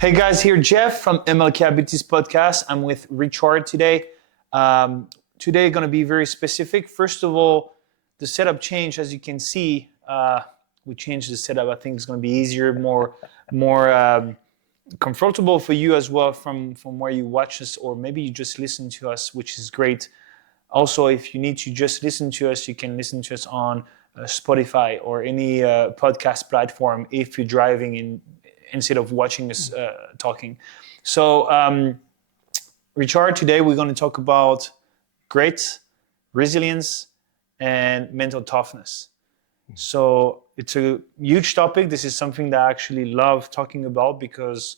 Hey guys, here Jeff from MLK Abilities Podcast. I'm with Richard today. Today going to be very specific. First of all, the setup changed, as you can see. We changed the setup. I think it's going to be easier, more comfortable for you as well from where you watch us, or maybe you just listen to us, which is great. Also, if you need to just listen to us, you can listen to us on Spotify or any podcast platform if you're driving instead of watching us talking. So, Richard, today we're going to talk about grit, resilience, and mental toughness. So it's a huge topic. This is something that I actually love talking about because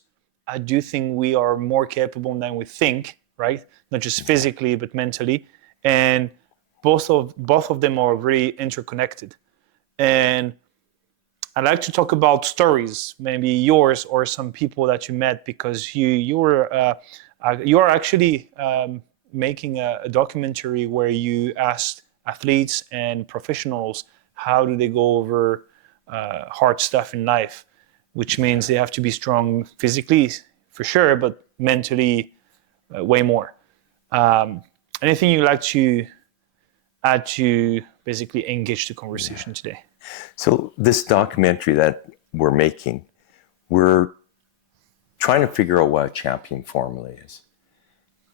I do think we are more capable than we think, right? Not just physically, but mentally. And both of them are really interconnected. And I'd like to talk about stories, maybe yours or some people that you met, because you are actually making a documentary where you asked athletes and professionals how do they go over hard stuff in life, which means they have to be strong physically for sure, but mentally way more. Anything you'd like to add to basically engage the conversation today? So this documentary that we're making, we're trying to figure out what a champion formula is.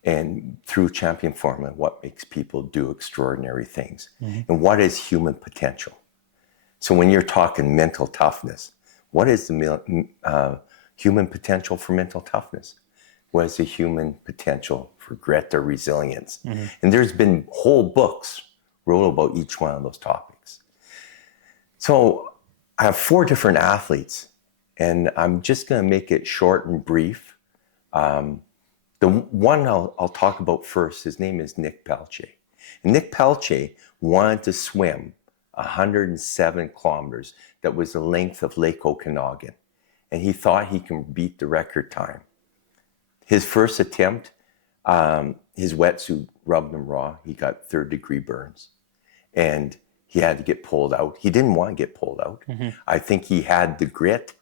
And through champion formula, what makes people do extraordinary things. Mm-hmm. And what is human potential? So when you're talking mental toughness, what is the human potential for mental toughness? What is the human potential for grit or resilience? Mm-hmm. And there's been whole books wrote about each one of those topics. So I have 4 different athletes, and I'm just going to make it short and brief. The one I'll talk about first, his name is Nick Pelche. And Nick Pelche wanted to swim 107 kilometers. That was the length of Lake Okanagan. And he thought he can beat the record time. His first attempt, his wetsuit rubbed him raw. He got 3rd-degree burns. And he had to get pulled out. He didn't want to get pulled out. Mm-hmm. I think he had the grit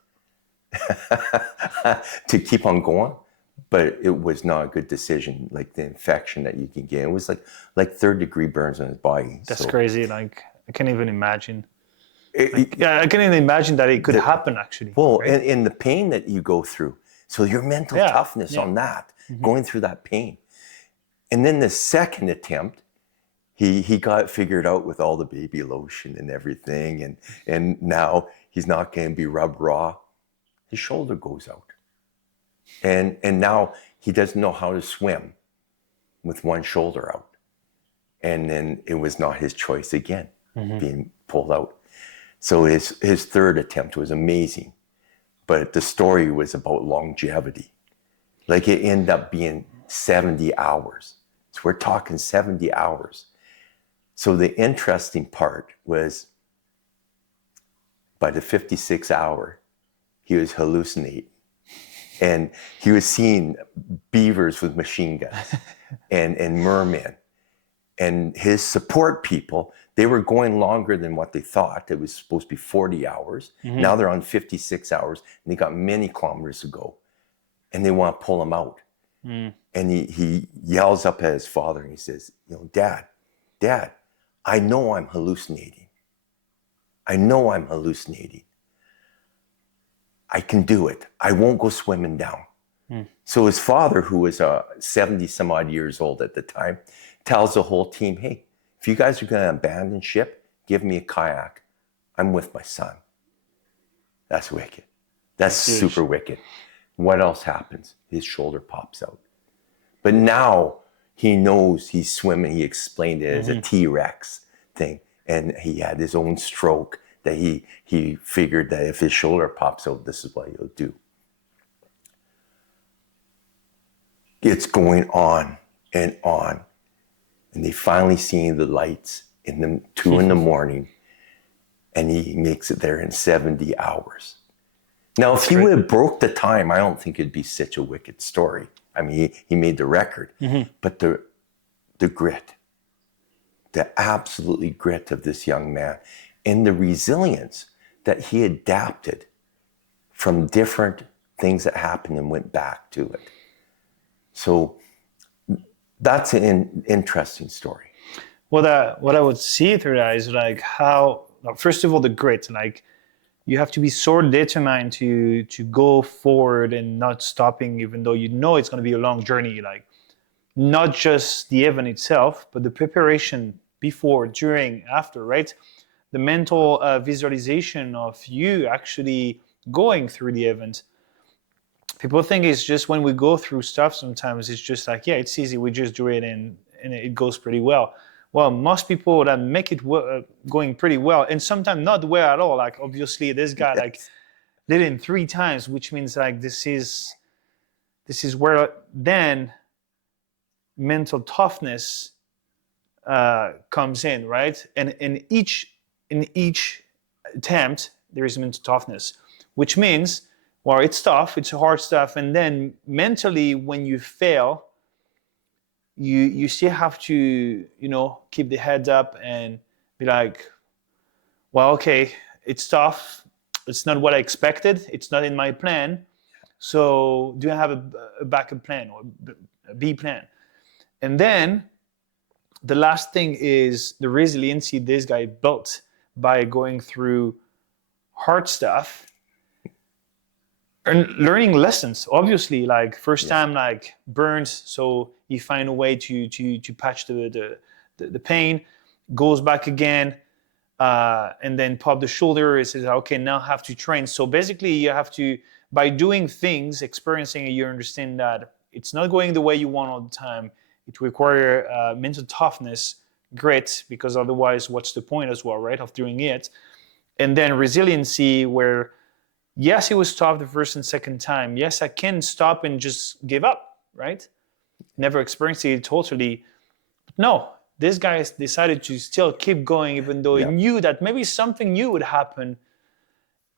to keep on going, but it was not a good decision. Like the infection that you can get, it was like 3rd-degree burns on his body. That's crazy. Like I can't even imagine. I can't even imagine that it could happen actually. Well, right? and the pain that you go through. So your mental toughness on that, mm-hmm. going through that pain. And then the second attempt, he got it figured out with all the baby lotion and everything. And now he's not going to be rubbed raw. His shoulder goes out. And now he doesn't know how to swim with one shoulder out. And then it was not his choice again, mm-hmm. being pulled out. So his 3rd attempt was amazing. But the story was about longevity. Like it ended up being 70 hours. So we're talking 70 hours. So the interesting part was by the 56th hour, he was hallucinating. And he was seeing beavers with machine guns and mermen. And his support people, they were going longer than what they thought. It was supposed to be 40 hours. Mm-hmm. Now they're on 56 hours, and they got many kilometers to go. And they want to pull him out. Mm. And he yells up at his father, and he says, Dad, I know I'm hallucinating. I can do it. I won't go swimming down. Mm. So his father, who was 70 some odd years old at the time, tells the whole team, hey, if you guys are going to abandon ship, give me a kayak. I'm with my son. That's wicked. That's super wicked. What else happens? His shoulder pops out. But now he knows he's swimming. He explained it as a T-Rex thing. And he had his own stroke that he figured that if his shoulder pops out, this is what he'll do. It's going on and on. And they finally see the lights in the 2 in the morning. And he makes it there in 70 hours. Now, if he would have broke the time, I don't think it'd be such a wicked story. I mean, he made the record. Mm-hmm. But the grit, the absolutely grit of this young man, and the resilience that he adapted from different things that happened and went back to it. So that's an interesting story. What I would see through that is like how, first of all, the grit, like you have to be so determined to go forward and not stopping, even though you know it's going to be a long journey. Like not just the event itself, but the preparation before, during, after, right? The mental visualization of you actually going through the event. People think it's just when we go through stuff, sometimes it's just like, yeah, it's easy, we just do it and it goes pretty well. Well, most people that make it going pretty well, and sometimes not well at all. Like obviously this guy like did it 3 times, which means like this is where then mental toughness comes in, right? And in each attempt there is mental toughness, which means, well, it's tough, it's hard stuff, and then mentally when you fail, you still have to, you know, keep the head up and be like, well, okay, it's tough, it's not what I expected, it's not in my plan, so do I have a backup plan or a B plan? And then the last thing is the resiliency this guy built by going through hard stuff and learning lessons. Obviously, like first time, like burns, so you find a way to patch the pain, goes back again, and then pop the shoulder. It says, okay, now I have to train. So basically, you have to, by doing things, experiencing it, you understand that it's not going the way you want all the time. It requires mental toughness, grit, because otherwise, what's the point as well, right, of doing it? And then resiliency, where yes, it was tough the first and second time. Yes, I can stop and just give up, right? Never experienced it totally. But no, this guy decided to still keep going, even though he knew that maybe something new would happen.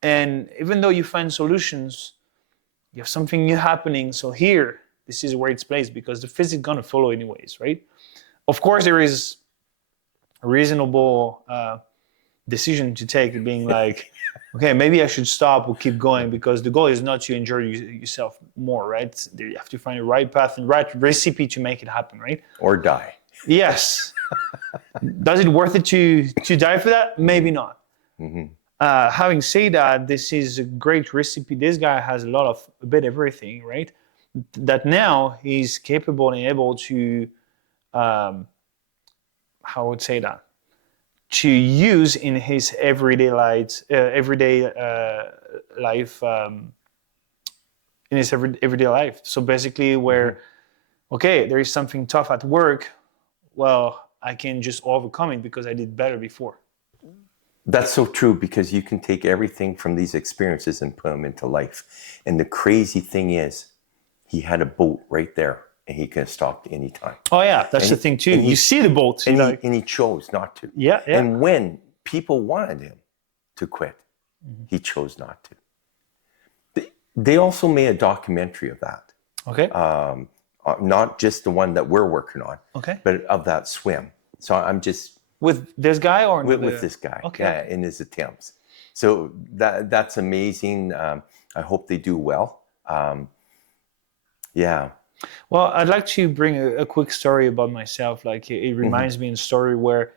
And even though you find solutions, you have something new happening. So here, this is where it's placed, because the physics is going to follow anyways, right? Of course, there is a reasonable decision to take, being like, okay, maybe I should stop or keep going, because the goal is not to injure yourself more, right? You have to find the right path and right recipe to make it happen, right? Or die. Yes. Does it worth it to die for that? Maybe not. Mm-hmm. Having said that, this is a great recipe. This guy has a bit of everything, right? That now he's capable and able to, how would I say that? To use in his everyday life, in his everyday life. So basically, where okay, there is something tough at work, well, I can just overcome it because I did better before. That's so true, because you can take everything from these experiences and put them into life. And the crazy thing is, he had a boat right there, and he could have stopped any time. Oh yeah, that's the thing too. You see the boat, and he chose not to. Yeah. And when people wanted him to quit, he chose not to. They also made a documentary of that. Okay. Not just the one that we're working on. Okay. But of that swim. So I'm just with this guy or with this guy. Okay. Yeah, in his attempts. So that's amazing. I hope they do well. Yeah. Well, I'd like to bring a quick story about myself. Like it reminds me of a story where,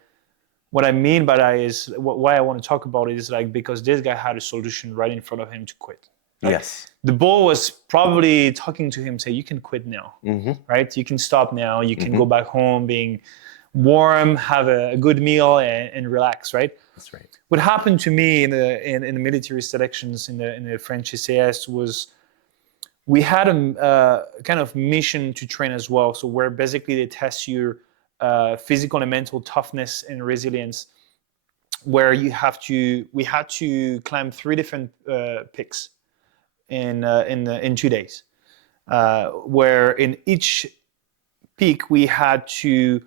what I mean by that is, why I want to talk about it is like, because this guy had a solution right in front of him to quit. Like, yes. The bull was probably talking to him, say, you can quit now, right? You can stop now. You can go back home being warm, have a good meal and relax, right? That's right. What happened to me in the military selections in the French SAS was, we had a kind of mission to train as well. So where basically they test your physical and mental toughness and resilience, where we had to climb 3 different peaks in 2 days, where in each peak we had to,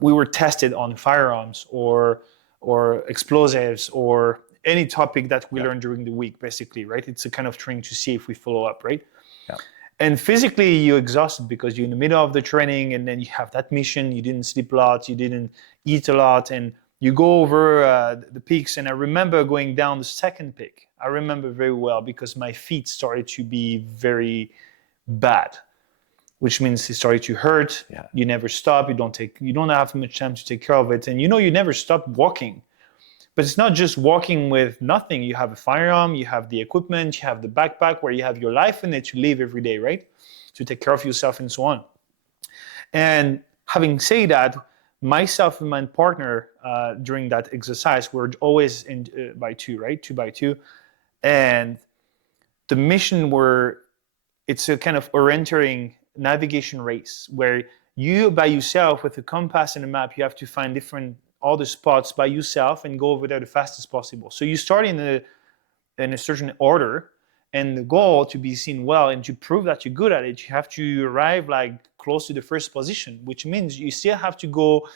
we were tested on firearms or explosives or any topic that we learned during the week, basically, right? It's a kind of training to see if we follow up, right? Yeah. And physically, you're exhausted because you're in the middle of the training, and then you have that mission. You didn't sleep a lot, you didn't eat a lot, and you go over the peaks, and I remember going down the second peak. I remember very well because my feet started to be very bad, which means it started to hurt. Yeah. You never stop. You don't have much time to take care of it, and you never stop walking. But it's not just walking with nothing. You have a firearm, you have the equipment, you have the backpack where you have your life in it to live every day, right? To take care of yourself and so on. And having said that, myself and my partner during that exercise were always in by two, right? 2x2. And the mission it's a kind of orienting navigation race where you by yourself with a compass and a map, you have to find all the spots by yourself and go over there the fastest possible. So you start in a certain order, and the goal to be seen well and to prove that you're good at it, you have to arrive like close to the first position, which means you still have to go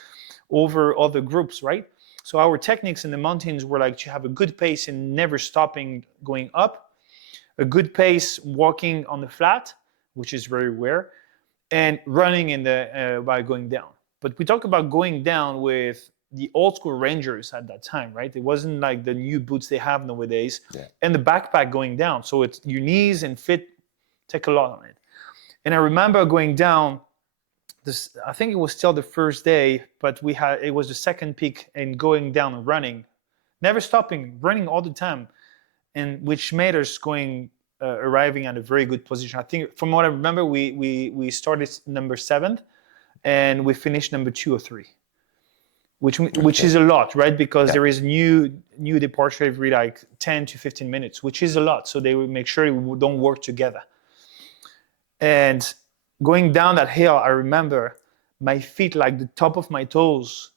over other groups, right? So our techniques in the mountains were like to have a good pace and never stopping going up, a good pace walking on the flat, which is very rare, and running by going down. But we talk about going down with the old school Rangers at that time, right? It wasn't like the new boots they have nowadays, and the backpack going down. So it's your knees and feet take a lot on it. And I remember going down. I think it was still the first day, but it was the second peak, and going down and running, never stopping, running all the time, and which made us arriving at a very good position. I think from what I remember, we started number 7th, and we finished number 2 or 3. Which is a lot, right? Because there is new departure every like 10 to 15 minutes, which is a lot. So they will make sure we don't work together. And going down that hill, I remember my feet, like the top of my toes,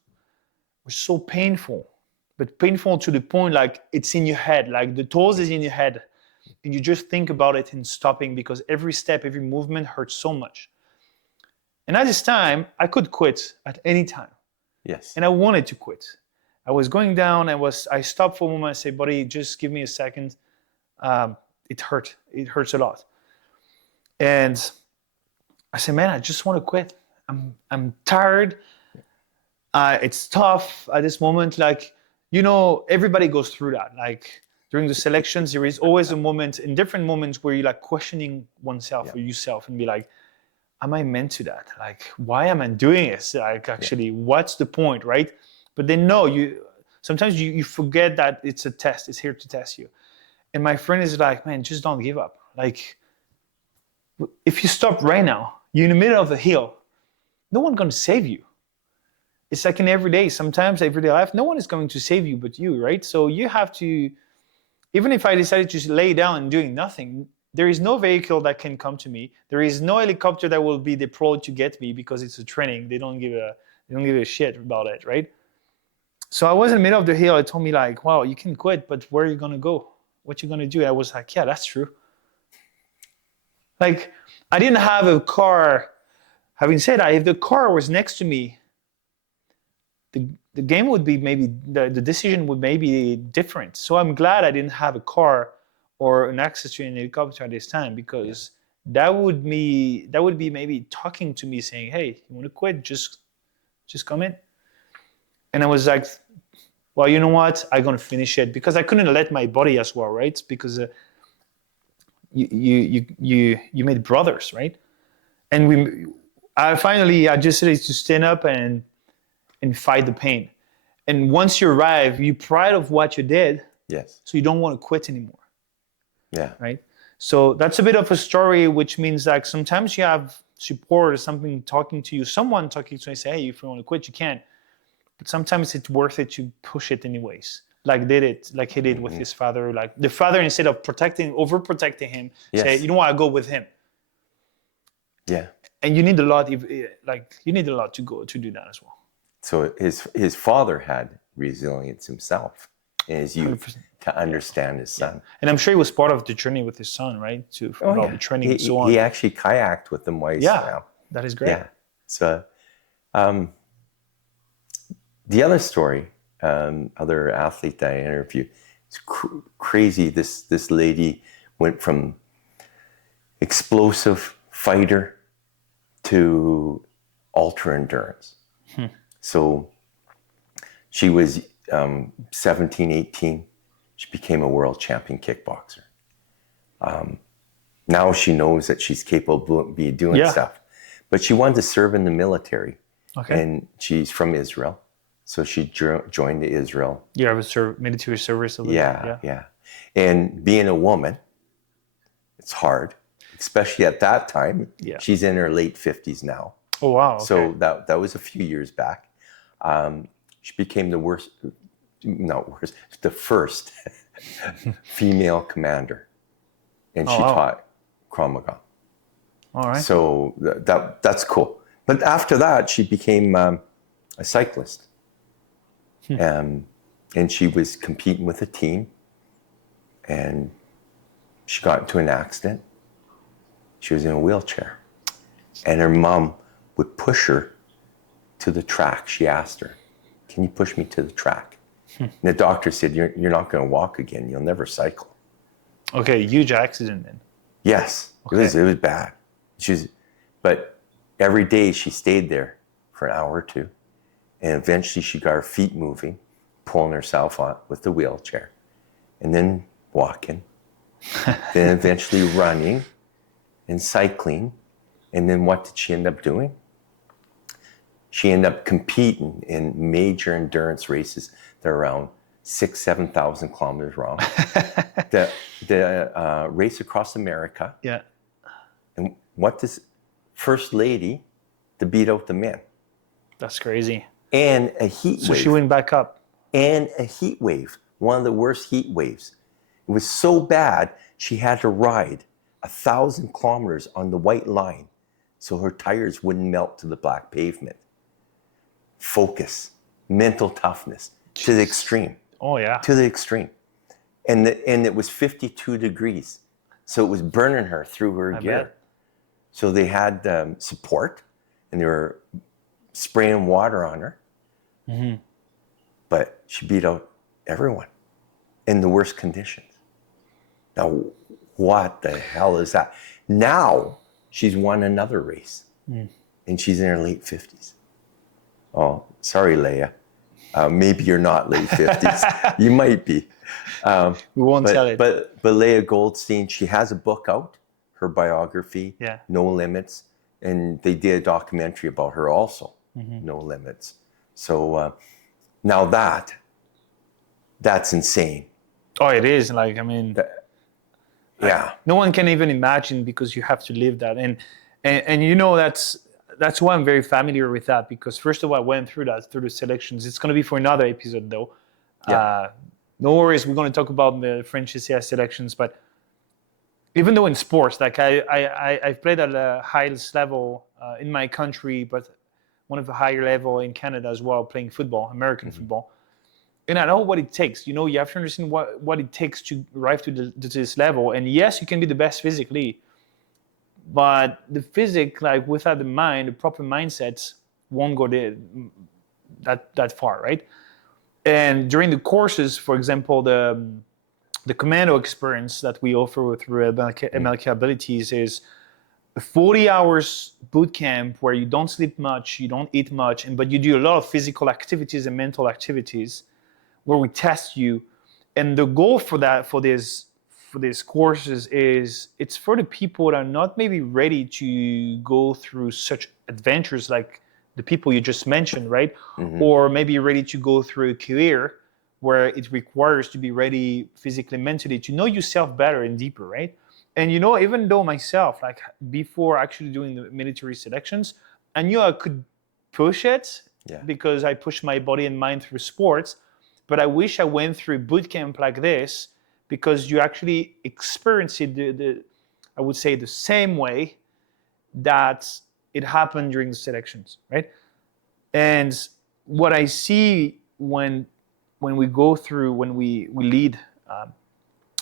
were so painful, but painful to the point like it's in your head, like the toes is in your head, and you just think about it and stopping because every step, every movement hurts so much. And at this time, I could quit at any time. Yes. And I wanted to quit. I was going down. I stopped for a moment. I said, buddy, just give me a second. It hurt. It hurts a lot. And I said, man, I just want to quit. I'm tired. It's tough at this moment. Like, everybody goes through that. Like during the selections, there is always a moment, in different moments, where you're like questioning oneself or yourself and be like, am I meant to that? Like, why am I doing this? Like, actually, what's the point, right? But then sometimes you forget that it's a test. It's here to test you. And my friend is like, man, just don't give up. Like, if you stop right now, you're in the middle of the hill. No one's going to save you. It's like in everyday life, no one is going to save you but you, right? So you have to, even if I decided to lay down and doing nothing, there is no vehicle that can come to me. There is no helicopter that will be deployed to get me because it's a training. They don't give a shit about it, right? So I was in the middle of the hill. It told me like, wow, you can quit, but where are you gonna go? What you gonna do? I was like, yeah, that's true. Like, I didn't have a car. Having said that, if the car was next to me, the game would be the decision would maybe different. So I'm glad I didn't have a car or an access to an helicopter at this time, because that would be maybe talking to me saying, hey, you want to quit? Just come in. And I was like, well, you know what? I'm going to finish it, because I couldn't let my body as well, right? Because you made brothers, right? And I just decided to stand up and fight the pain. And once you arrive, you're proud of what you did. Yes. So you don't want to quit anymore. Yeah. Right. So that's a bit of a story, which means like sometimes you have support or something talking to you, someone talking to you and say, hey, if you want to quit, you can. But sometimes it's worth it to push it anyways. Like he did with his father. Like the father, instead of overprotecting him, say, you know what, I'll go with him. Yeah. And you need a lot, to do that as well. So his father had resilience himself in his youth 100%. To understand his son. And I'm sure he was part of the journey with his son, right? About the training and so on. He actually kayaked with them while he's now. That is great. Yeah. So the other story, other athlete that I interviewed, it's crazy. This lady went from explosive fighter to ultra endurance. So She was 17, 18. She became a world champion kickboxer. Now she knows that she's capable of doing stuff. But she wanted to serve in the military. Okay. And she's from Israel. So she joined the Israel. You have a military service? Yeah. And being a woman, it's hard, especially at that time. Yeah. She's in her late 50s now. Oh, wow. Okay. So that was a few years back. She became the first female commander. And she taught Krav Maga. All right. So that's cool. But after that, she became a cyclist. And she was competing with a team. And she got into an accident. She was in a wheelchair. And her mom would push her to the track. She asked her, "Can you push me to the track?" And the doctor said, you're not going to walk again. You'll never cycle. Okay, huge accident then. Yes, okay. It was bad. But every day she stayed there for an hour or two. And eventually she got her feet moving, pulling herself on with the wheelchair. And then walking. Then eventually running and cycling. And then what did she end up doing? She ended up competing in major endurance races that are around 6,000, 7,000 kilometers long. the race across America. Yeah. And what does First Lady to beat out the men? That's crazy. And a heat wave. So she went back up. And a heat wave. One of the worst heat waves. It was so bad, she had to ride 1,000 kilometers on the white line so her tires wouldn't melt to the black pavement. Focus, mental toughness to the extreme. Oh, yeah. To the extreme. And it was 52 degrees. So it was burning her through her gear. Bet. So they had support and they were spraying water on her. Mm-hmm. But she beat out everyone in the worst conditions. Now, what the hell is that? Now, she's won another race. And she's in her late 50s. Oh, sorry, Leia. Maybe you're not late 50s. You might be. We won't tell it. But Leia Goldstein, she has a book out, her biography, No Limits. And they did a documentary about her also, No Limits. So now that's insane. Oh, it is. Like, I mean, no one can even imagine because you have to live that. And you know, that's why I'm very familiar with that, because first of all, I went through the selections. It's going to be for another episode though. Yeah. No worries, we're going to talk about the French CCS selections, but even though in sports, like I've played at the highest level in my country, but one of the higher level in Canada as well, playing football, American football. And I know what it takes. You know, you have to understand what it takes to arrive to this level. And yes, you can be the best physically, but the physique, like without the mind, the proper mindset, won't go that far, right? And during the courses, for example, the commando experience that we offer through MLK Abilities is a 40 hours boot camp where you don't sleep much, you don't eat much, but you do a lot of physical activities and mental activities where we test you. And the goal for these courses is it's for the people that are not maybe ready to go through such adventures like the people you just mentioned, right? Or maybe ready to go through a career where it requires to be ready physically, mentally, to know yourself better and deeper, right? And you know, even though myself, like before actually doing the military selections, I knew I could push it because I pushed my body and mind through sports. But I wish I went through boot camp like this, because you actually experience it, I would say, the same way that it happened during the selections, right? And what I see when we go through, when we lead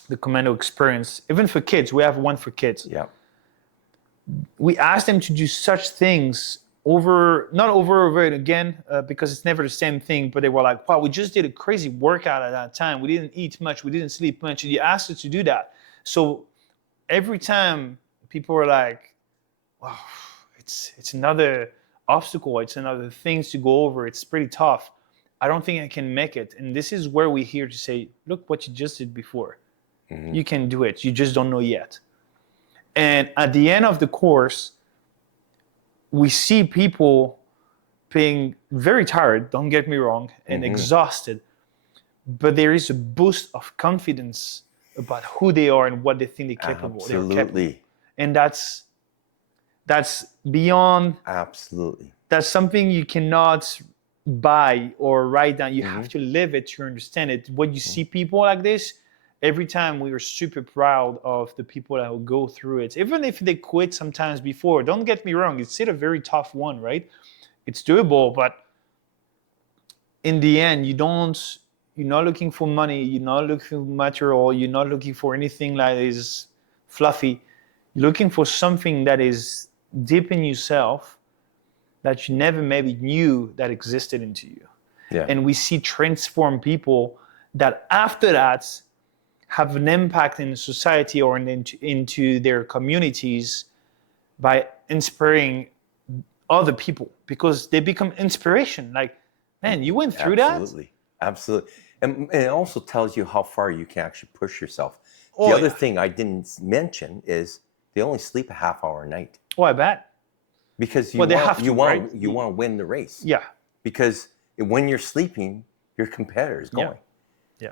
the commando experience, even for kids, we have one for kids. Yeah. We ask them to do such things not over and again, because it's never the same thing, but they were like, wow, we just did a crazy workout at that time. We didn't eat much, we didn't sleep much, and you asked us to do that. So every time people are like, wow, it's another obstacle, it's another things to go over, it's pretty tough. I don't think I can make it. And this is where we're here to say, look what you just did before. Mm-hmm. You can do it. You just don't know yet. And at the end of the course, we see people being very tired, don't get me wrong, and exhausted. But there is a boost of confidence about who they are and what they think they're capable. Absolutely. And that's beyond. Absolutely. That's something you cannot buy or write down. You have to live it to understand it. When you see people like this, every time we are super proud of the people that will go through it. Even if they quit sometimes before, don't get me wrong, it's still a very tough one, right? It's doable, but in the end, you're not looking for money, you're not looking for material, you're not looking for anything that is fluffy. You're looking for something that is deep in yourself that you never maybe knew that existed into you. Yeah. And we see transform people that after that have an impact in society or into their communities by inspiring other people, because they become inspiration. Like, man, you went through that? Absolutely. And it also tells you how far you can actually push yourself. The other thing I didn't mention is they only sleep a half hour a night. Oh, I bet. Because you want to win the race. Yeah. Because when you're sleeping, your competitor is going. Yeah.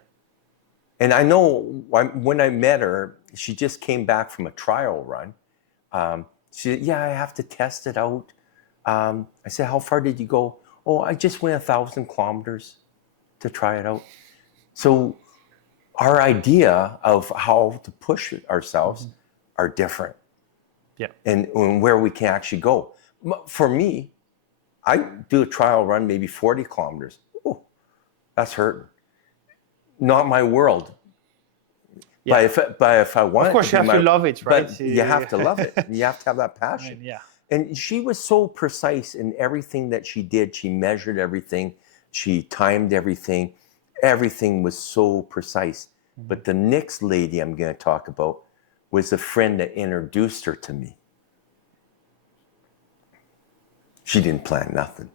And I know when I met her, she just came back from a trial run. She said, I have to test it out. I said, how far did you go? Oh, I just went 1,000 kilometers to try it out. So our idea of how to push ourselves are different. Yeah. And where we can actually go. For me, I do a trial run, maybe 40 kilometers. Oh, that's hurting. Not my world. Yeah. But if I want, of course, you have to love it, right? But you have to love it. You have to have that passion. Right, yeah. And she was so precise in everything that she did. She measured everything. She timed everything. Everything was so precise. But the next lady I'm going to talk about was a friend that introduced her to me. She didn't plan nothing.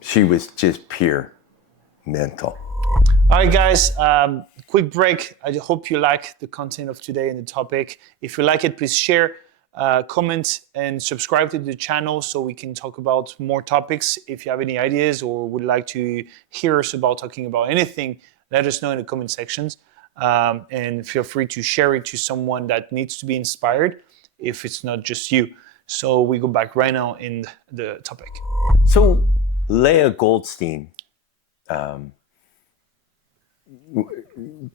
She was just pure mental. All right, guys, quick break. I hope you like the content of today and the topic. If you like it, please share, comment, and subscribe to the channel so we can talk about more topics. If you have any ideas or would like to hear us about talking about anything, let us know in the comment sections. And feel free to share it to someone that needs to be inspired if it's not just you. So we go back right now in the topic. So Leah Goldstein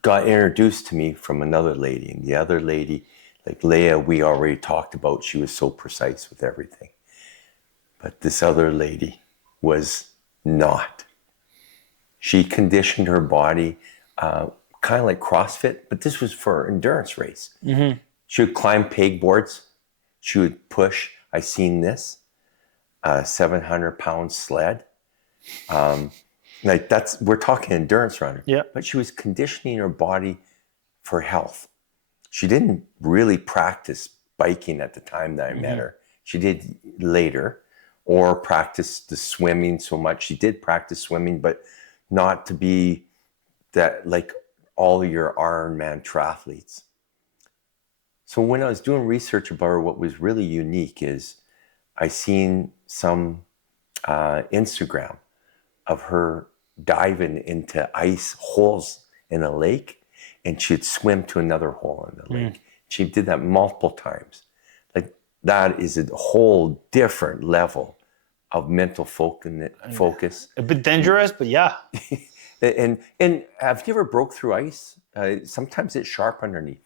got introduced to me from another lady. And the other lady, like Leah, we already talked about, she was so precise with everything. But this other lady was not. She conditioned her body kind of like CrossFit, but this was for endurance race. Mm-hmm. She would climb pegboards. She would push, I seen this, 700-pound sled. We're talking endurance runner. Yeah. But she was conditioning her body for health. She didn't really practice biking at the time that I met her. She did later, or practice the swimming so much. She did practice swimming, but not to be that like all your Ironman triathletes. So when I was doing research about her, what was really unique is I seen some Instagram of her diving into ice holes in a lake, and she'd swim to another hole in the lake. She did that multiple times. Like, that is a whole different level of mental focus. A bit dangerous, but yeah. And have you ever broke through ice? Sometimes it's sharp underneath.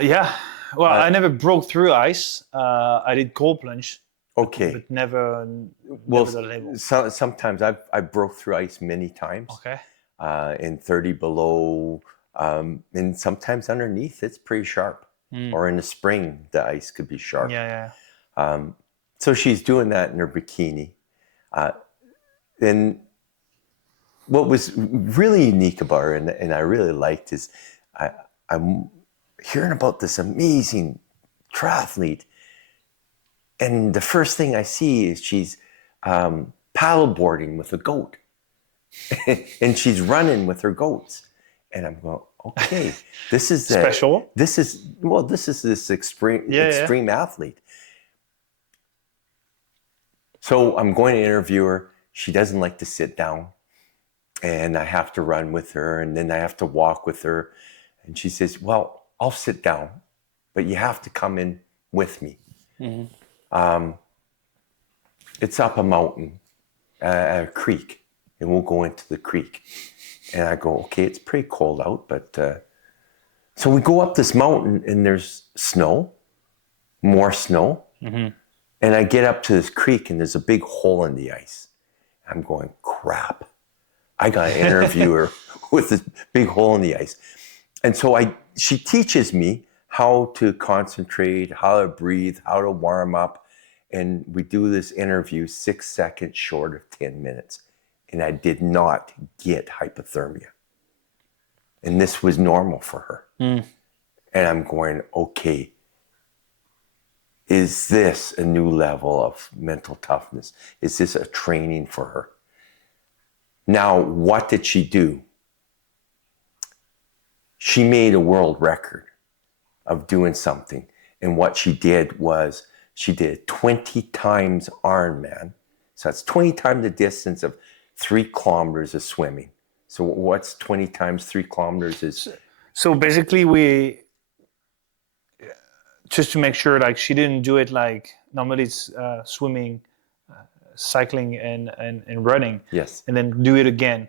Yeah. Well, I never broke through ice. I did cold plunge. Okay. But never the label. Sometimes I broke through ice many times. Okay. In 30 below, and sometimes underneath it's pretty sharp. Or in the spring, the ice could be sharp. Yeah. So she's doing that in her bikini. And what was really unique about her, and I really liked, is I'm hearing about this amazing triathlete. And the first thing I see is she's paddleboarding with a goat. And she's running with her goats. And I'm going, okay, this is special. This is this extreme athlete. So I'm going to interview her. She doesn't like to sit down. And I have to run with her, and then I have to walk with her. And she says, well, I'll sit down, but you have to come in with me. Mm-hmm. It's up a mountain, a creek, and we'll go into the creek. And I go, okay, it's pretty cold out, but... So we go up this mountain, and there's snow, more snow. Mm-hmm. And I get up to this creek, and there's a big hole in the ice. I'm going, crap. I got to interview her with this big hole in the ice. And so she teaches me how to concentrate, how to breathe, how to warm up. And we do this interview 6 seconds short of 10 minutes. And I did not get hypothermia. And this was normal for her. Mm. And I'm going, okay, is this a new level of mental toughness? Is this a training for her? Now, what did she do? She made a world record of doing something. And what she did was she did 20 times Ironman. So that's 20 times the distance of 3 kilometers of swimming. So what's 20 times 3 kilometers is? So basically just to make sure, like, she didn't do it like normally it's swimming, cycling and running. Yes. And then do it again.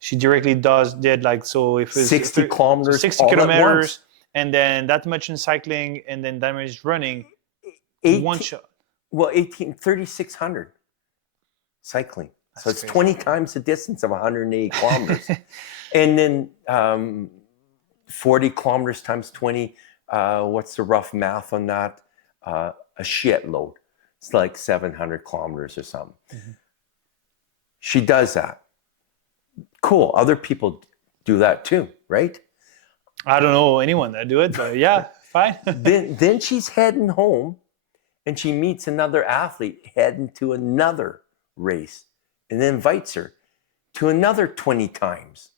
She directly did like, so if it's 60 kilometers, 60 kilometers, and then that much in cycling, and then that much running, 1 shot. Well, 3,600 cycling. That's so it's crazy. 20 times the distance of 180 kilometers. And then 40 kilometers times 20, what's the rough math on that? A shitload. It's like 700 kilometers or something. Mm-hmm. She does that. Cool. Other people do that too, right? I don't know anyone that do it, but yeah, fine. then she's heading home, and she meets another athlete heading to another race, and then invites her to another 20 times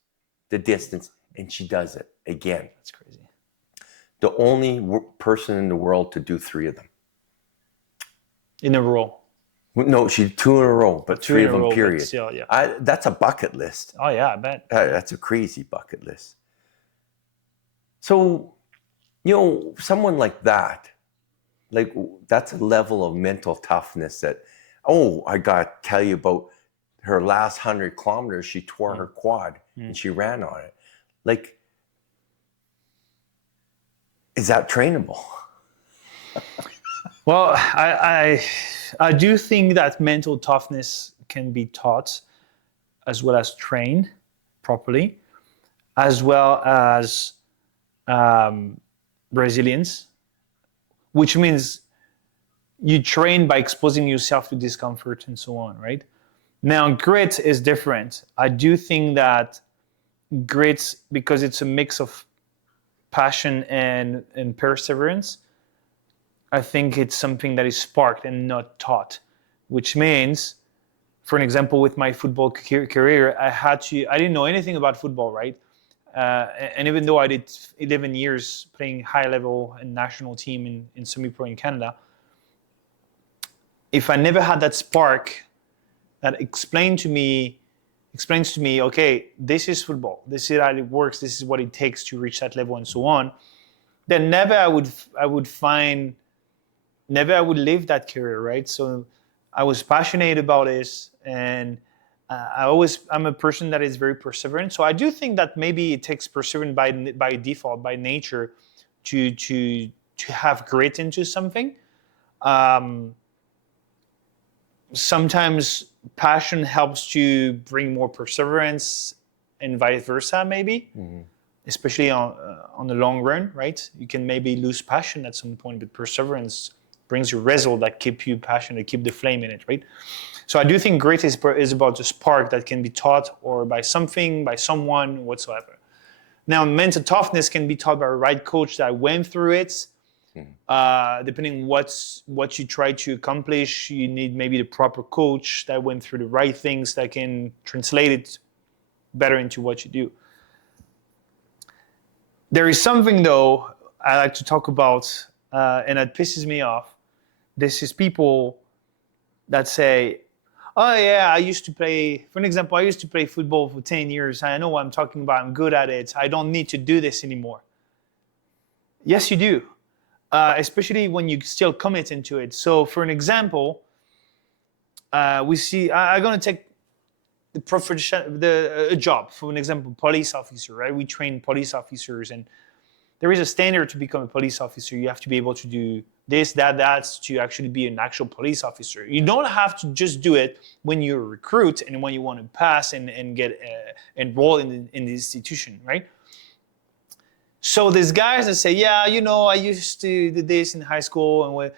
the distance, and she does it again. That's crazy. The only person in the world to do 3 of them. In a row. No, she did 2 in a row, but 3 of them, period. Still, yeah. That's a bucket list. Oh, yeah, I bet. That's a crazy bucket list. So, someone like that, like, that's a level of mental toughness that, I got to tell you about her last 100 kilometers, she tore her quad and she ran on it. Like, is that trainable? Well, I do think that mental toughness can be taught as well as trained properly, as well as resilience, which means you train by exposing yourself to discomfort and so on, right? Now, grit is different. I do think that grit, because it's a mix of passion and perseverance, I think it's something that is sparked and not taught, which means, for an example, with my football career, I didn't know anything about football, right? And even though I did 11 years playing high level and national team in semi-pro in Canada, if I never had that spark that explains to me, okay, this is football, this is how it works, this is what it takes to reach that level and so on, then never I would live that career, right? So I was passionate about this, and I'm a person that is very perseverant. So I do think that maybe it takes perseverance by default, by nature, to have grit into something. Sometimes passion helps to bring more perseverance, and vice versa, maybe. Mm-hmm. Especially on the long run, right? You can maybe lose passion at some point, but perseverance brings you result that keep you passionate, keep the flame in it, right? So I do think grit is about the spark that can be taught, or by something, by someone, whatsoever. Now, mental toughness can be taught by a right coach that went through it, Depending what you try to accomplish, you need maybe the proper coach that went through the right things that can translate it better into what you do. There is something, though, I like to talk about, and it pisses me off. This is people that say, oh yeah, I used to play, for an example, I used to play football for 10 years. I know what I'm talking about. I'm good at it. I don't need to do this anymore. Yes, you do. Especially when you still commit into it. So for an example, we see, I'm going to take a job. For an example, police officer, right? We train police officers, and there is a standard to become a police officer. You have to be able to do this, that to actually be an actual police officer. You don't have to just do it when you're a recruit and when you want to pass and get enrolled in the institution, right? So there's guys that say, yeah, I used to do this in high school. And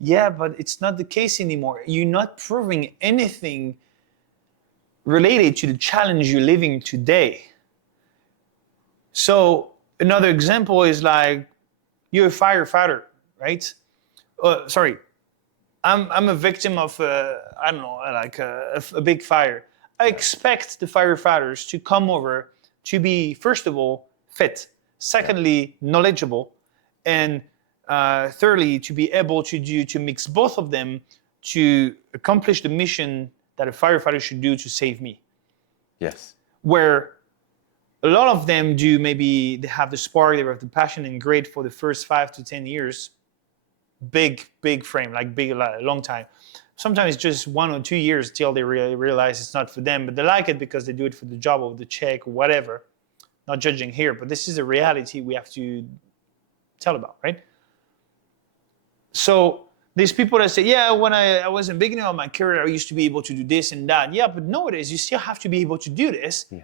yeah, but it's not the case anymore. You're not proving anything related to the challenge you're living today. So another example is like, you're a firefighter, right? I'm a victim of, a big fire. I expect the firefighters to come over to be, first of all, fit. Secondly, knowledgeable. And thirdly, to be able to mix both of them to accomplish the mission that a firefighter should do to save me. Yes. Where a lot of them do, maybe they have the spark, they have the passion and great for the first 5 to 10 years. Big frame, like long time. Sometimes it's just 1 or 2 years till they realize it's not for them, but they like it because they do it for the job or the check or whatever. Not judging here, but this is a reality we have to tell about, right? So these people that say, yeah, when I was in the beginning of my career, I used to be able to do this and that. Yeah, but nowadays you still have to be able to do this. Yeah.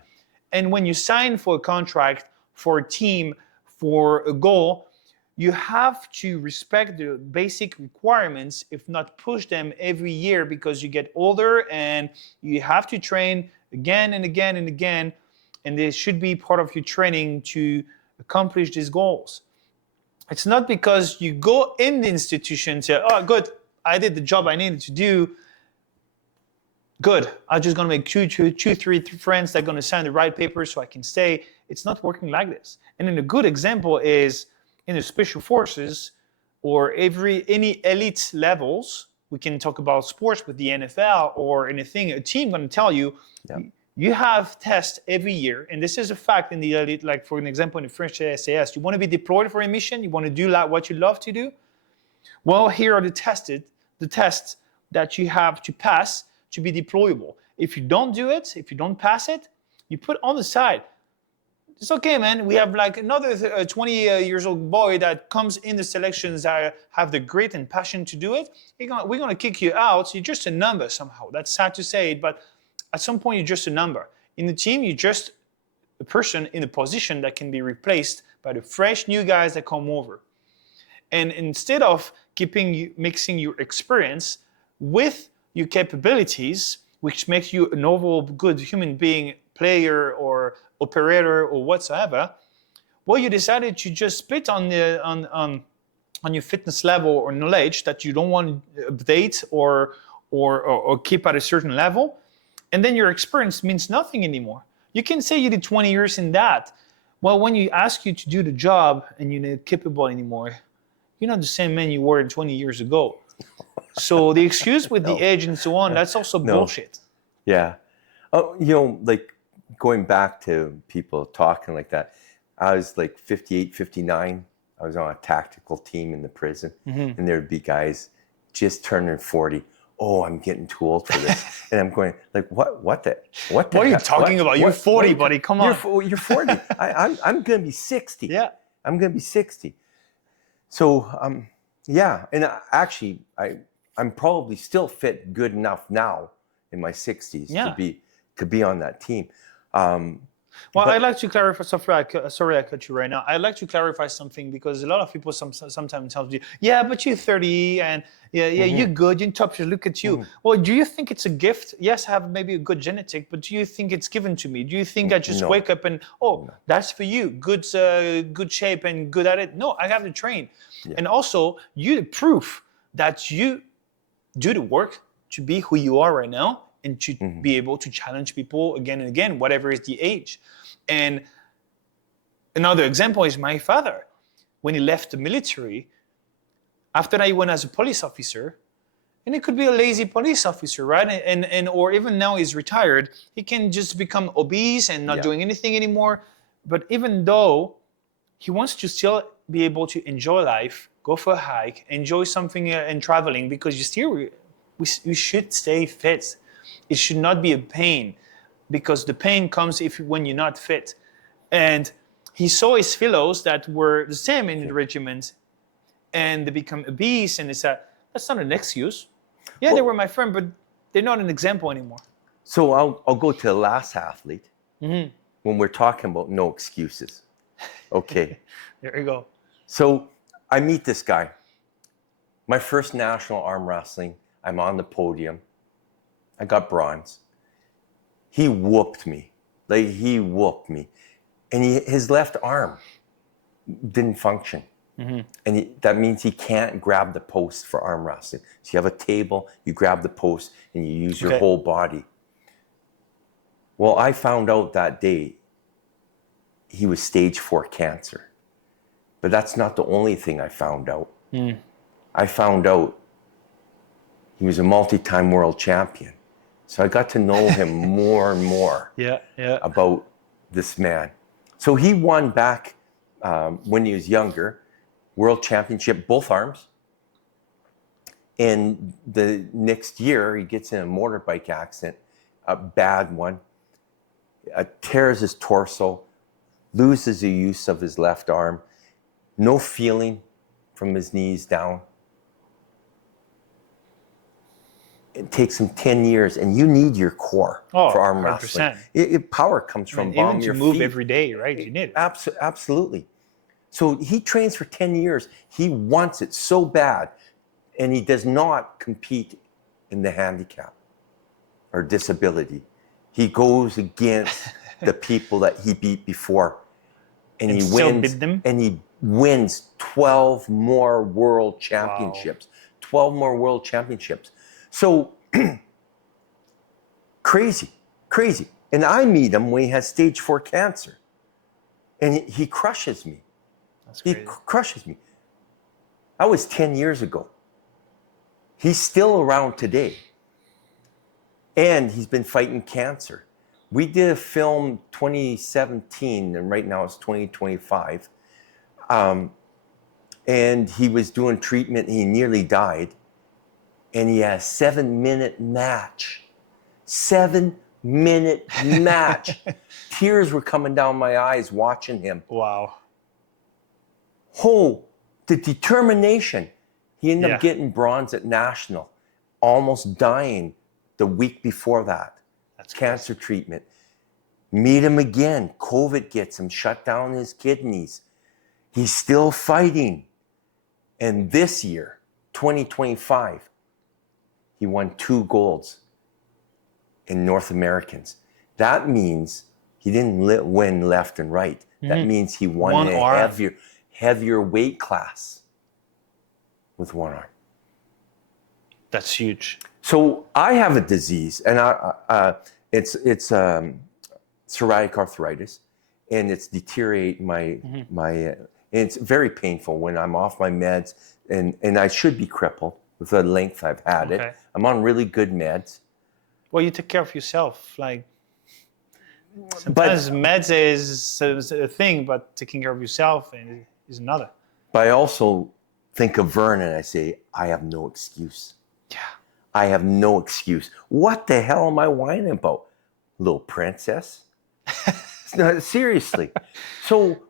And when you sign for a contract, for a team, for a goal, you have to respect the basic requirements, if not push them every year, because you get older and you have to train again and again and again. And this should be part of your training to accomplish these goals. It's not because you go in the institution and say, oh, good, I did the job I needed to do. Good, I'm just going to make two, three friends that are going to sign the right papers so I can stay. It's not working like this. And then a good example is in the special forces or any elite levels. We can talk about sports with the NFL or anything. A team going to tell you, you have tests every year, and this is a fact in the elite. Like for an example, in the French SAS, you want to be deployed for a mission, you want to do what you love to do. Well, here are the tests that you have to pass to be deployable. If you don't do it, if you don't pass it, you put on the side. It's okay, man. We have like another 20 years old boy that comes in the selections that have the grit and passion to do it. We're going to kick you out. So you're just a number somehow. That's sad to say it, but at some point, you're just a number. In the team, you're just a person in a position that can be replaced by the fresh new guys that come over. And instead of mixing your experience with your capabilities, which makes you an overall good human being, player or operator or whatsoever, well, you decided to just spit on your fitness level or knowledge that you don't want to update or keep at a certain level. And then your experience means nothing anymore. You can say you did 20 years in that. Well, when you ask you to do the job and you're not capable anymore, you're not the same man you were 20 years ago. So the excuse with the age and so on, that's also bullshit. Yeah. Oh, like going back to people talking like that, I was like 58, 59. I was on a tactical team in the prison, and there'd be guys just turning 40. Oh, I'm getting too old for this. And I'm going, like, what are you talking about? You're 40, buddy. Come on. You're 40. I'm going to be 60. Yeah. I'm going to be 60. So, yeah. And actually, I'm probably still fit good enough now in my 60s to be on that team. Well, I'd like to clarify. Sorry, I cut you right now. I'd like to clarify something because a lot of people sometimes tell you, "Yeah, but you're 30 and yeah, you're good. You're in top shape. Look at you." Well, do you think it's a gift? Yes, I have maybe a good genetic, but do you think it's given to me? Do you think I just wake up and that's for you, good shape and good at it? No, I have to train, and also you the proof that you do the work to be who you are right now and to be able to challenge people again and again, whatever is the age. And another example is my father. When he left the military, after that he went as a police officer, and it could be a lazy police officer, right? And or even now he's retired, he can just become obese and not doing anything anymore. But even though he wants to still be able to enjoy life, go for a hike, enjoy something and traveling, because we should stay fit. It should not be a pain, because the pain comes when you're not fit. And he saw his fellows that were the same in the regiment, and they become obese, and that's not an excuse. Yeah, they were my friend, but they're not an example anymore. So I'll go to the last athlete when we're talking about no excuses. Okay. There you go. So I meet this guy. My first national arm wrestling, I'm on the podium. I got bronze. He whooped me. And his left arm didn't function. And that means he can't grab the post for arm wrestling. So you have a table, you grab the post, and you use your whole body. Well, I found out that day he was stage 4 cancer. But that's not the only thing I found out. I found out he was a multi-time world champion. So I got to know him more and more about this man. So he won back when he was younger, world championship, both arms. And the next year, he gets in a motorbike accident, a bad one, tears his torso, loses the use of his left arm, no feeling from his knees down. It takes him 10 years, and you need your core for arm 100%. Wrestling. Power comes from bombing your feet. Even to move every day, right? You need it. Absolutely. So he trains for 10 years. He wants it so bad, and he does not compete in the handicap or disability. He goes against the people that he beat before, and he wins. And he wins 12 more world championships. 12 more world championships. So crazy. And I meet him when he has stage 4 cancer, and he crushes me. He crushes me. That was 10 years ago. He's still around today. And he's been fighting cancer. We did a film 2017, and right now it's 2025. And he was doing treatment, and he nearly died. And he had a 7-minute match. 7-minute match. Tears were coming down my eyes watching him. Wow. Oh, the determination. He ended up getting bronze at National, almost dying the week before that. That's cancer treatment. Meet him again. COVID gets him, shut down his kidneys. He's still fighting. And this year, 2025, he won 2 golds in North Americans. That means he didn't win left and right. That means he won a heavier weight class with one arm. That's huge. So I have a disease, and it's psoriatic arthritis, and it's deteriorating my and it's very painful when I'm off my meds, and I should be crippled with the length I've had it. I'm on really good meds. Well, you take care of yourself. Like sometimes meds is a thing, but taking care of yourself is another. But I also think of Vern and I say, I have no excuse. Yeah. I have no excuse. What the hell am I whining about? Little princess? No, seriously. So,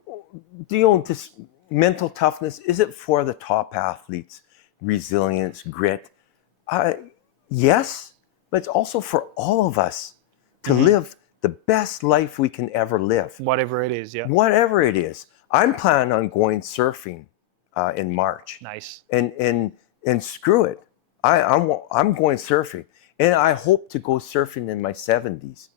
this mental toughness, is it for the top athletes? Resilience, grit? Yes, but it's also for all of us to live the best life we can ever live. Whatever it is, yeah. Whatever it is. I'm planning on going surfing in March. Nice. And screw it. I'm going surfing. And I hope to go surfing in my 70s.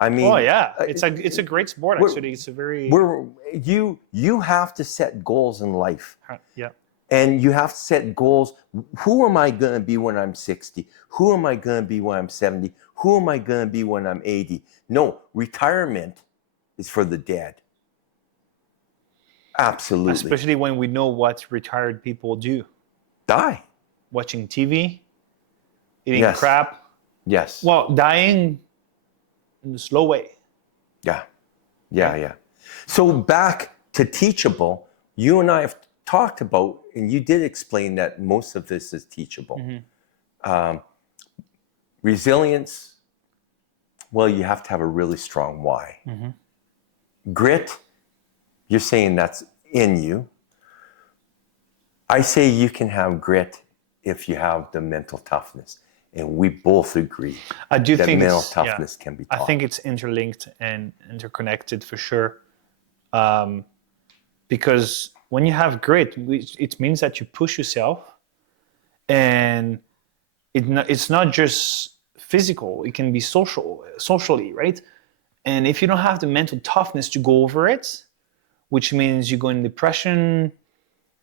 I mean, oh yeah, it's a great sport actually. It's a very you have to set goals in life. Yeah. And you have to set goals. Who am I going to be when I'm 60? Who am I going to be when I'm 70? Who am I going to be when I'm 80? No, retirement is for the dead. Absolutely. Especially when we know what retired people do. Die. Watching TV, eating crap. Yes. Well, dying in a slow way. Yeah. So back to teachable, you and I have talked about, and you did explain that most of this is teachable. Resilience, well, you have to have a really strong why. Grit, you're saying that's in you. I say you can have grit if you have the mental toughness. And we both agree I do that think mental toughness can be taught. I think it's interlinked and interconnected for sure. Because when you have grit, it means that you push yourself. And it's not just physical. It can be socially, right? And if you don't have the mental toughness to go over it, which means you go in depression,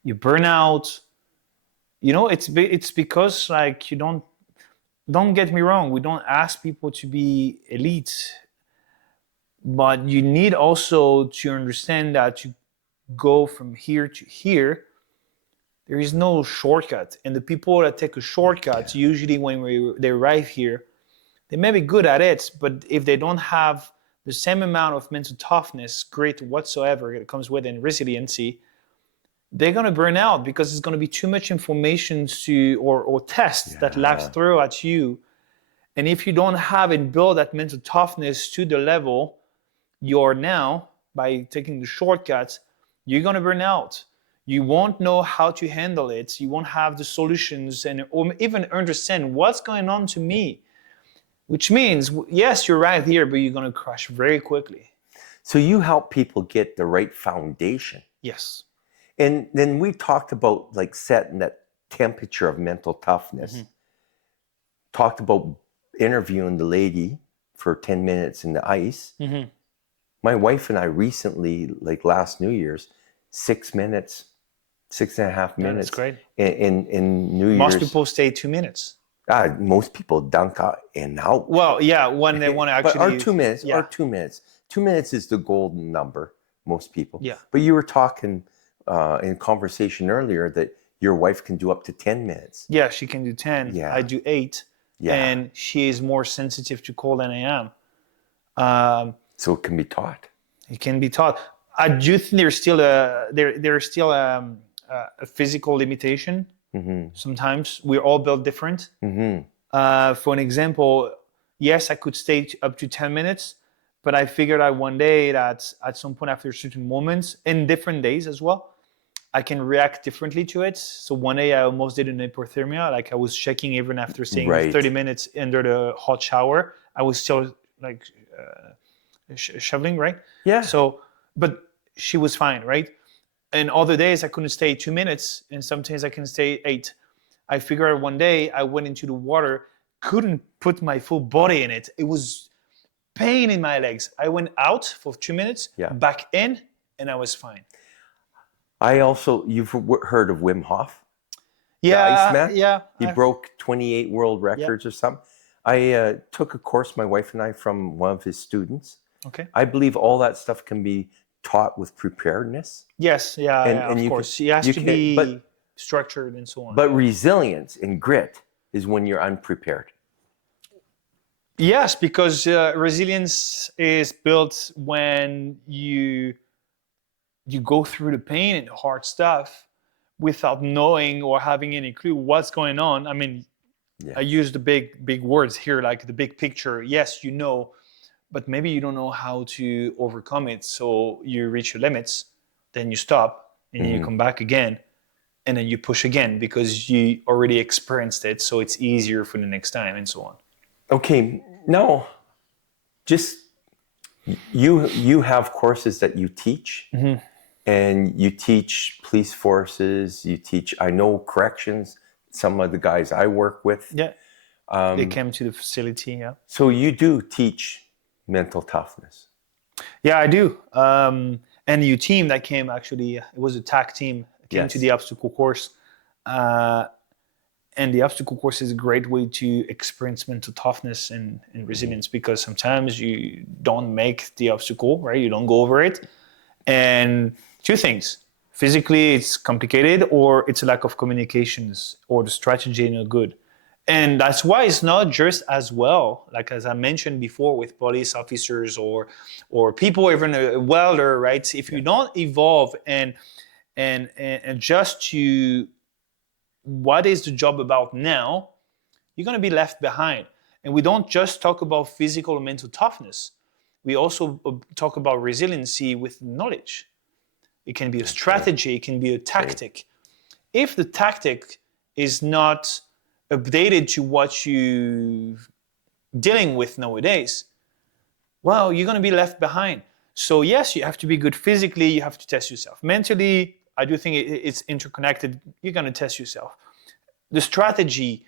you burn out, it's because like you don't get me wrong, we don't ask people to be elite, but you need also to understand that to go from here to here, there is no shortcut. And the people that take a shortcut, usually when they arrive here, they may be good at it, but if they don't have the same amount of mental toughness, grit whatsoever, it comes with, and resiliency, they're going to burn out because it's going to be too much information or tests that life throw at you. And if you don't have and build that mental toughness to the level you are now by taking the shortcuts, you're going to burn out. You won't know how to handle it. You won't have the solutions or even understand what's going on to me, which means, yes, you're right here, but you're going to crash very quickly. So you help people get the right foundation. Yes. And then we talked about like setting that temperature of mental toughness. Talked about interviewing the lady for 10 minutes in the ice. My wife and I recently, like last New Year's, 6 minutes, 6.5 minutes. That's great. In New Year's. Most people stay 2 minutes. Most people dunk out and out. Well, yeah, when they want to actually. But 2 minutes, or 2 minutes. 2 minutes is the golden number, most people. Yeah. But you were talking in conversation earlier that your wife can do up to 10 minutes. Yeah, she can do 10. Yeah. I do 8. Yeah. And she is more sensitive to cold than I am. So it can be taught. It can be taught. I do think there's still a physical limitation. Sometimes we're all built different. For an example, yes, I could stay up to 10 minutes, but I figured out one day that at some point after certain moments, in different days as well, I can react differently to it. So one day I almost did an hypothermia. Like I was shaking even after staying 30 minutes under the hot shower. I was still like shoveling, right? Yeah. So, but she was fine, right? And other days I couldn't stay 2 minutes, and sometimes I can stay 8. I figured out one day I went into the water, couldn't put my full body in it. It was pain in my legs. I went out for 2 minutes, back in, and I was fine. You've heard of Wim Hof? Yeah, the Iceman? Yeah. He broke 28 world records or something. I took a course, my wife and I, from one of his students. Okay. I believe all that stuff can be taught with preparedness. Yes, of course. He has to be structured and so on. But resilience and grit is when you're unprepared. Yes, because resilience is built when you go through the pain and hard stuff without knowing or having any clue what's going on. I mean, I use the big words here, like the big picture. Yes, you know, but maybe you don't know how to overcome it. So you reach your limits, then you stop, and you come back again, and then you push again because you already experienced it. So it's easier for the next time and so on. Okay, now just You have courses that you teach, and you teach police forces. You teach, I know, corrections. Some of the guys I work with. Yeah. They came to the facility. Yeah. So you do teach mental toughness. Yeah, I do. And your team that came, actually, it was a tag team, came to the obstacle course. And the obstacle course is a great way to experience mental toughness and resilience, because sometimes you don't make the obstacle, right? You don't go over it. And two things: physically, it's complicated, or it's a lack of communications, or the strategy not good. And that's why it's not just as well, like as I mentioned before, with police officers or people, even a welder, right? If you don't evolve and adjust to what is the job about now, you're going to be left behind. And we don't just talk about physical or mental toughness. We also talk about resiliency with knowledge. It can be a strategy, it can be a tactic. If the tactic is not updated to what you're dealing with nowadays, well, you're going to be left behind. So yes, you have to be good physically, you have to test yourself. Mentally, I do think it's interconnected. You're going to test yourself. The strategy,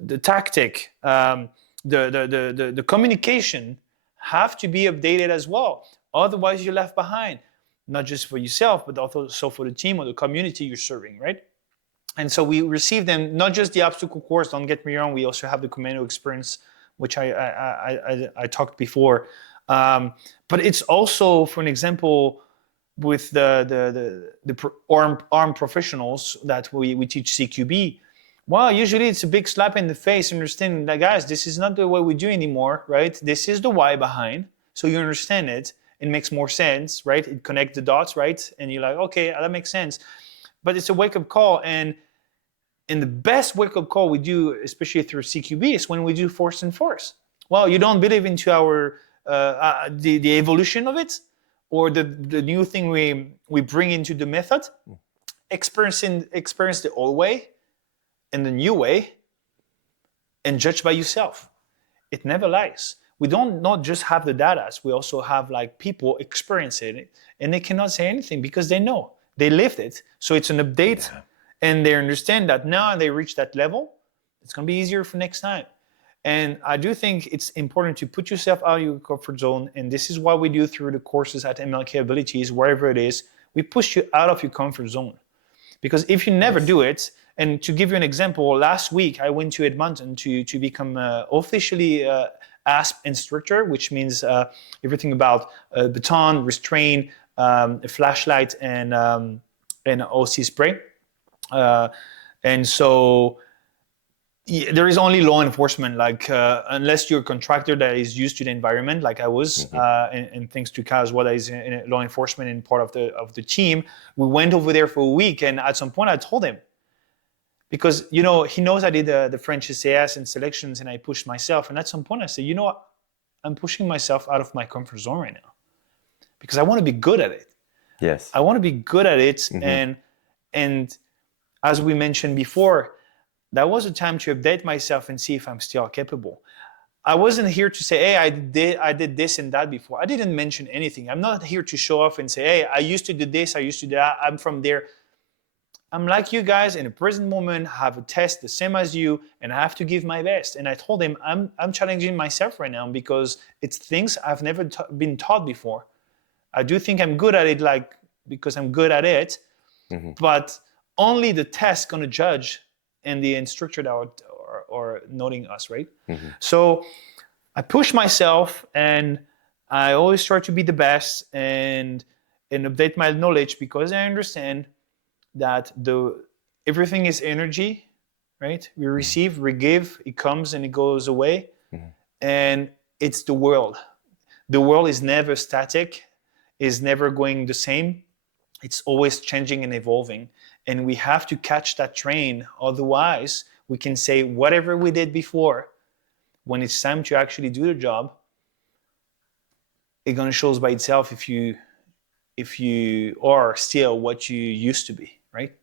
the tactic, the communication have to be updated as well. Otherwise, you're left behind, not just for yourself, but also for the team or the community you're serving, right? And so we receive them, not just the obstacle course, don't get me wrong, we also have the commando experience, which I talked before. But it's also, for an example, with the armed professionals that we teach CQB, well, usually it's a big slap in the face, understanding that, guys, this is not the way we do anymore, right? This is the why behind. So you understand it. It makes more sense, right? It connects the dots, right? And you're like, okay, that makes sense. But it's a wake-up call. And the best wake-up call we do, especially through CQB, is when we do force and force. Well, you don't believe into our the evolution of it, or the new thing we bring into the method. Experience the old way and the new way, and judge by yourself. It never lies. We don't not just have the data, we also have like people experiencing it, and they cannot say anything because they know. They lived it. So it's an update, and they understand that now they reach that level, it's going to be easier for next time. And I do think it's important to put yourself out of your comfort zone, and this is what we do through the courses at MLK Abilities, wherever it is. We push you out of your comfort zone. Because if you never do it, and to give you an example, last week I went to Edmonton to become officially ASP instructor, which means everything about baton, restraint, a flashlight, and OC spray. And so there is only law enforcement, like unless you're a contractor that is used to the environment, like I was, and thanks to Kaz, what is in law enforcement and part of the team. We went over there for a week, and at some point I told him, because he knows I did the French SAS and selections, and I pushed myself. And at some point I said, you know what, I'm pushing myself out of my comfort zone right now, because I want to be good at it. Yes, I want to be good at it, and as we mentioned before, that was a time to update myself and see if I'm still capable. I wasn't here to say, hey, I did this and that before. I didn't mention anything. I'm not here to show off and say, hey, I used to do this, I used to do that, I'm from there. I'm like you guys in a present moment, have a test the same as you, and I have to give my best. And I told him, I'm challenging myself right now because it's things I've never been taught before. I do think I'm good at it, like because I'm good at it, but only the test going to judge, and the instructor that are noting us, right? So I push myself, and I always try to be the best and update my knowledge, because I understand that everything is energy, right? We receive, we give, it comes and it goes away. And it's the world. The world is never static, is never going the same. It's always changing and evolving. And we have to catch that train. Otherwise, we can say whatever we did before, when it's time to actually do the job, it's going to show by itself if you are still what you used to be, right?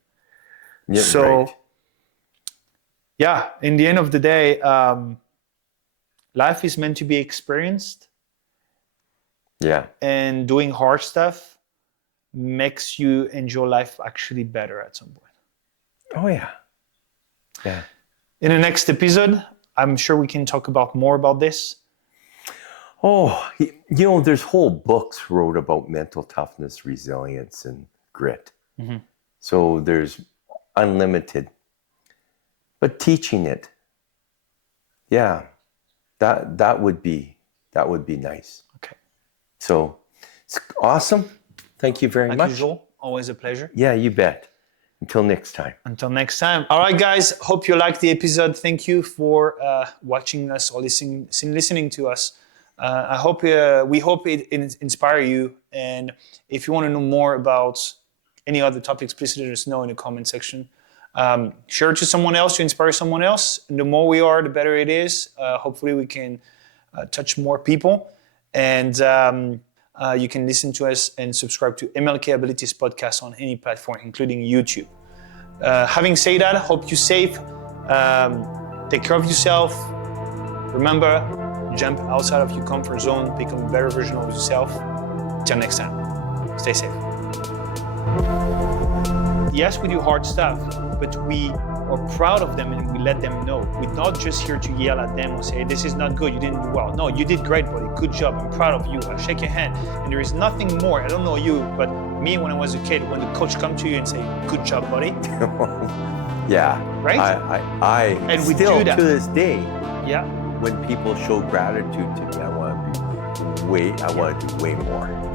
Yeah, so, right. Yeah, in the end of the day, life is meant to be experienced. Yeah. And doing hard stuff makes you enjoy life actually better at some point. Oh, yeah. Yeah. In the next episode, I'm sure we can talk about more about this. Oh, there's whole books wrote about mental toughness, resilience, and grit. Mm-hmm. So there's unlimited. But teaching it, yeah, that would be nice. Okay. So it's awesome. Thank you very much. Like usual, always a pleasure. Yeah, you bet. Until next time. Until next time. All right, guys. Hope you liked the episode. Thank you for watching us or listening to us. We hope it inspire you. And if you want to know more about any other topics, please let us know in the comment section. Share it to someone else to inspire someone else. And the more we are, the better it is. Hopefully, we can touch more people. And you can listen to us and subscribe to MLK Abilities Podcast on any platform, including YouTube. Having said that, hope you're safe. Take care of yourself. Remember, jump outside of your comfort zone, become a better version of yourself. Till next time, stay safe. Yes, we do hard stuff, but we are proud of them and we let them know. We're not just here to yell at them or say, this is not good, you didn't do well. No, you did great, buddy. Good job. I'm proud of you. I'll shake your hand. And there is nothing more. I don't know you, but me when I was a kid, when the coach come to you and say, good job, buddy. Yeah. Right? I we still do that. to this day, Yeah. when people show gratitude to me, I want to do way more.